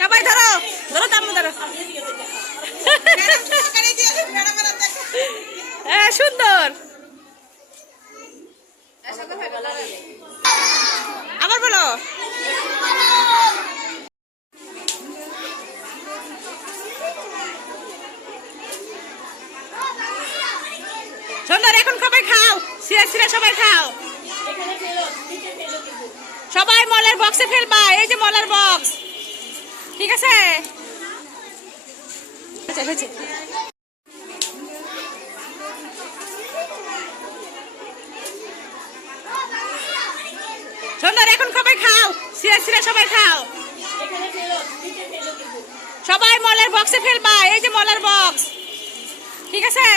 সবাই ধরো ধরো তাম্মু ধরো। সুন্দর। আবার বলো। সুন্দর। এখন সবাই খাও, সিরা সিরা সবাই খাও। সবাই মলের বক্সে ফেলবা, এই যে মলের বক্স, ঠিক আছে? সুন্দর। এখন সবাই খাও, সিরা সিরা সবাই খাও। সবাই মলের বক্সে ফেলবা, এই যে মলের বক্স, ঠিক আছে?